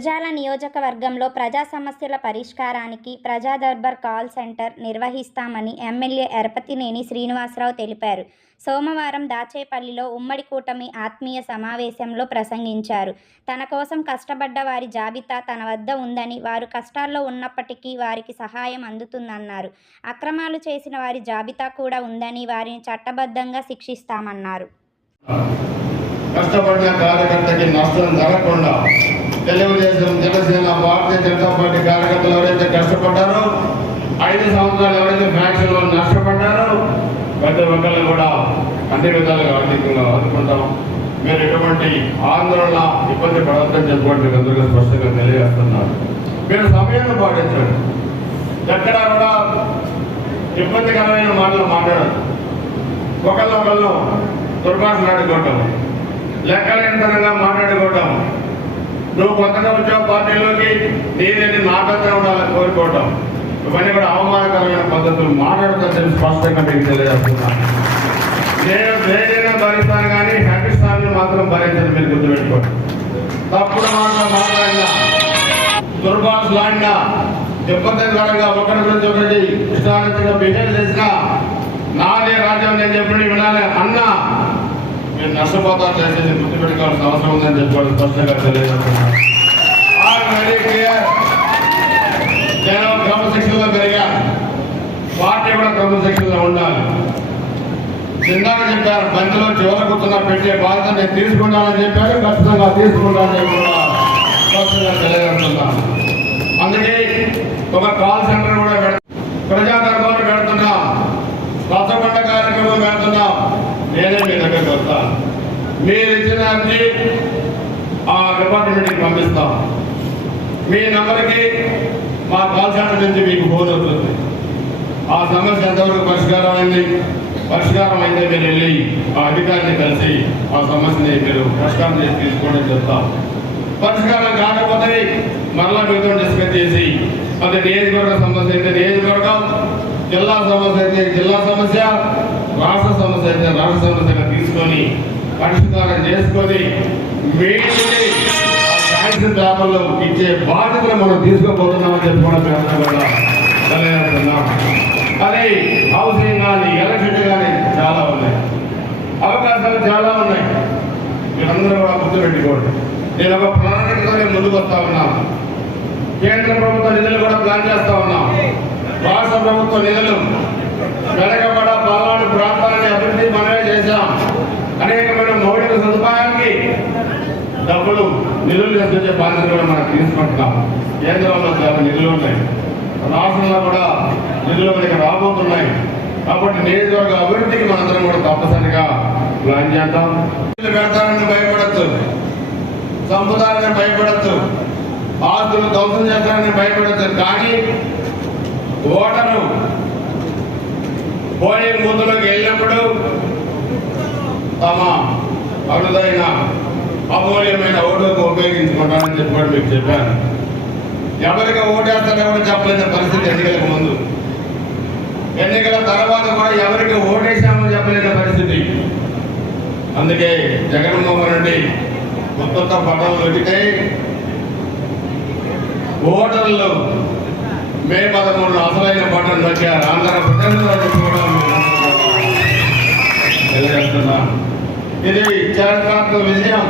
గురజాల నియోజకవర్గంలో ప్రజా సమస్యల పరిష్కారానికి ప్రజా దర్బార్ కాల్ సెంటర్ నిర్వహిస్తామని ఎమ్మెల్యే ఎరపతినేని శ్రీనివాసరావు తెలిపారు. సోమవారం దాచేపల్లిలో ఉమ్మడి కూటమి ఆత్మీయ సమావేశంలో ప్రసంగించారు. తన కోసం కష్టపడ్డ వారి జాబితా తన వద్ద ఉందని, వారు కష్టాల్లో ఉన్నప్పటికీ వారికి సహాయం అందుతుందన్నారు. అక్రమాలు చేసిన వారి జాబితా కూడా ఉందని, వారిని చట్టబద్ధంగా శిక్షిస్తామన్నారు. కష్టపడిన కార్యకర్తకి నష్టం జరగకుండా తెలుగుదేశం, జనసేన, భారతీయ జనతా పార్టీ కార్యకర్తలు ఎవరైతే కష్టపడ్డారో, 5 సంవత్సరాలు ఎవరైతే ఫ్యాక్షన్లో నష్టపడ్డారో ప్రతి ఒక్కళ్ళు కూడా అన్ని విధాలుగా ఆర్థికంగా ఆదుకుంటాం. మీరు ఎటువంటి ఆందోళన, ఇబ్బంది పడవద్దని చెప్పి మీకు అందరికీ స్పష్టంగా తెలియజేస్తున్నారు. మీరు సమయాన్ని పాటించండి. ఎక్కడా కూడా ఇబ్బందికరమైన మాటలు మాట్లాడదు. ఒకళ్ళొకళ్ళు దుర్భాషలాడుకోవటం, లెక్కలేనితనంగా మాట్లాడుకోవటం, నువ్వు కొత్తగా వచ్చావు పార్టీలోకి, నీదేంటి నాకంతా ఉండాలని కోరుకోవటం, ఇవన్నీ కూడా అవమానకరమైన పద్ధతులు మాట్లాడతాను స్పష్టంగా మీకు తెలియజేస్తున్నాను. నేను దేనైనా భరిస్తాను కానీ హ్యాపిస్తాన్ని మాత్రం భరించని మీరు గుర్తుపెట్టుకోండి. తప్పుడు మాట్లాడినా, దుర్భాషలాడినా, ఇబ్బందికరంగా ఒకరి గురించి ఒకటి ఇష్టానంతగా బిహేవ్ చేసినా, నాదే రాజ్యం నేను చెప్పిన వినాలి అన్నా మీరు నష్టపోతారు. చేసేసి గుర్తుపెట్టుకోవాల్సిన అవసరం ఉందని చెప్పి స్పష్టంగా తెలియజేస్తున్నాను. నేను క్రమశిక్షణలో పెరిగాను, పార్టీ కూడా క్రమశిక్షణలో ఉండాలి. చిన్నగా చెప్పారు, బంతిలో చివర కూర్చున్న పెట్టే బాధ్యత నేను తీసుకుంటానని చెప్పారు. ఖచ్చితంగా తీసుకుంటానని కూడా స్పష్టంగా తెలియజేస్తున్నాను. అందుకే ఒక కాల్ సెంటర్ కూడా ప్రజా దర్బారు పెడుతున్నాం, రచ్చబండ కార్యక్రమం పెడుతున్నాం. నేనే మీ దగ్గరికి వస్తాను. మీరు ఇచ్చిన అర్జీ ఆ డిపార్ట్మెంట్కి పంపిస్తాం. మీ నెంబర్కి మా కాల్ సెంటర్ నుంచి మీకు ఫోన్ వస్తుంది. ఆ సమస్య ఎంతవరకు పరిష్కారం అయింది, పరిష్కారం అయితే మీరు వెళ్ళి ఆ అధికారిని కలిసి ఆ సమస్యని మీరు పరిష్కారం చేసి తీసుకోవడం చెప్తాం. పరిష్కారం కాకపోతే మరలా మీతో డిస్కస్ చేసి, అది నియోజకవర్గ సమస్య అయితే నియోజకవర్గం, జిల్లా సమస్య అయితే జిల్లా సమస్య, రాష్ట్ర సమస్య అయితే రాష్ట్ర సమస్యగా తీసుకొని పరిష్కారం చేసుకొని శాంక్షన్ పేపర్లో ఇచ్చే బాధ్యతలు మనం తీసుకోబోతున్నామని చెప్పుకోవడం తెలియజేస్తున్నాం. అది హౌసింగ్ కానీ, ఎలక్ట్రిసిటీ కానీ చాలా ఉన్నాయి, అవకాశాలు చాలా ఉన్నాయి. మీరందరూ కూడా గుర్తుపెట్టుకోండి. నేను ఒక ప్రణాళికతో ముందుకు వస్తా ఉన్నాను. కేంద్ర ప్రభుత్వ నిధులు కూడా ప్లాన్ చేస్తా ఉన్నాం. రాష్ట్ర ప్రభుత్వ నిధులు వెనకబడ పల్నాడు ప్రాంతాన్ని అభివృద్ధి మనమే చేశాం. అనేకమైన మౌలిక సదుపాయానికి డబ్బులు, నిధులు తీసుకొచ్చే బాధ్యత కూడా మనం తీసుకుంటున్నాం. కేంద్రంలో చాలా నిధులు ఉన్నాయి, రాష్ట్రంలో కూడా నిధులు మనకి రాబోతున్నాయి. కాబట్టి నియోజకవర్గ అభివృద్ధికి మనందరం కూడా తప్పనిసరిగా ప్లాన్ చేద్దాం. పెడతారని భయపడద్దు, సంపదాలని భయపడద్దు, ఆస్తులు ధ్వంసం చేస్తారని భయపడద్దు. కానీ ఓటరు పోలింగ్ బూత్లోకి వెళ్ళినప్పుడు తమ అరుదైన అమూల్యమైన ఓటుకు ఉపయోగించుకుంటానని చెప్పి మీకు చెప్పాను. ఎవరికి ఓటేస్తారో కూడా చెప్పలేని పరిస్థితి ఎన్నికలకు ముందు, ఎన్నికల తర్వాత కూడా ఎవరికి ఓటేసామని చెప్పలేని పరిస్థితి. అందుకే జగన్మోహన్ రెడ్డి కొత్త పట్టణాలు వచ్చితే ఓటర్లు మే 13 అసలైన పట్టణం వచ్చారు. ఆంధ్రప్రదేశ్లో తెలియజేస్తున్నా. ఇది చారిత్రాత్మక విజయం.